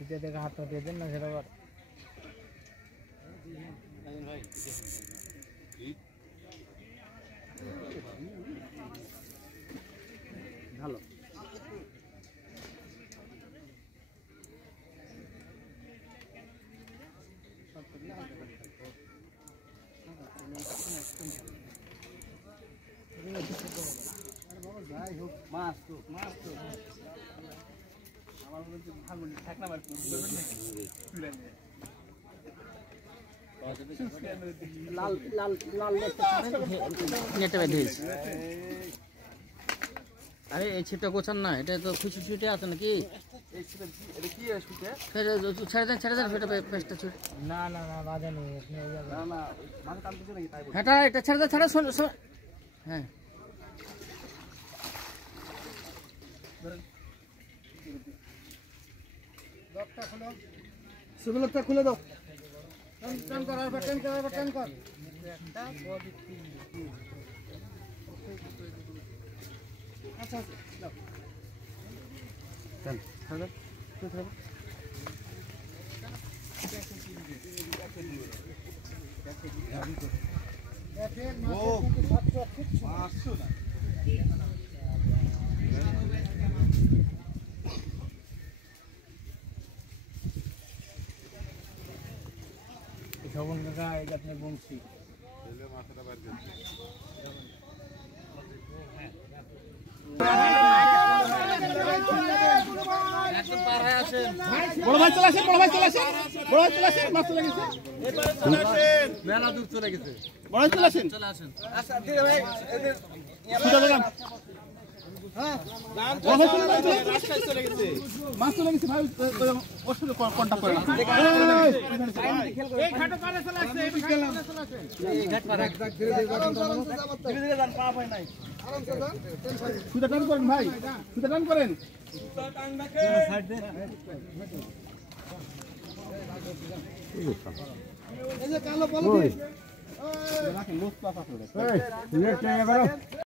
এটা দেখে হাত দিয়ে দেন না সেটা আবার ভালো মাছ তো আমার মধ্যে ভালো থাক না মাছ লাল লাল লাল নেটে বেঁধে আরে এই ছিপটা গোছান না এটা তো খুশি ছুটে আছে নাকি এই ছিপটা এটা কি ছুটে ছেড়ে দেন এটা পেস্টটা ছুটে না না না বাজে নেই না না মাথা টান দিছে নাকি তাই বল এটা এটা ছেড়ে হ্যাঁ লকটা খুলো সুবলকটা খুলে দাও টান কর আর টান কর একটা পজিটিভ আচ্ছা দাও টান ছাড়ো ছাড়ো ও 500 না শোভন কাকা এটা আপনি বংশী ছেলে মাথাটা বাইরে দিন একদম পার হয়ে আসেন বড় ভাই চলে আসেন মাছ চলে গেছে এবারে চলে আসেন মেলা দূর চলে গেছে বড় ভাই চলে আসেন আচ্ছা দিদি ভাই এদের হ্যাঁ রাস্তায় চলে গেছে মাছ চলে গেছে ভাই ওর সাথে কন্টাক্ট করে এই ঘাটে পারে চলে আসছে এই ঘাট পারে ধীরে ধীরে যান পা পায় নাই আরামসে যান সুদা টান করেন ভাই সুদা টান করেন সুদা টান রাখে সাইড দে এই যে কালো বল রাখেন লোক পাস আছে এই নেট নিয়ে করো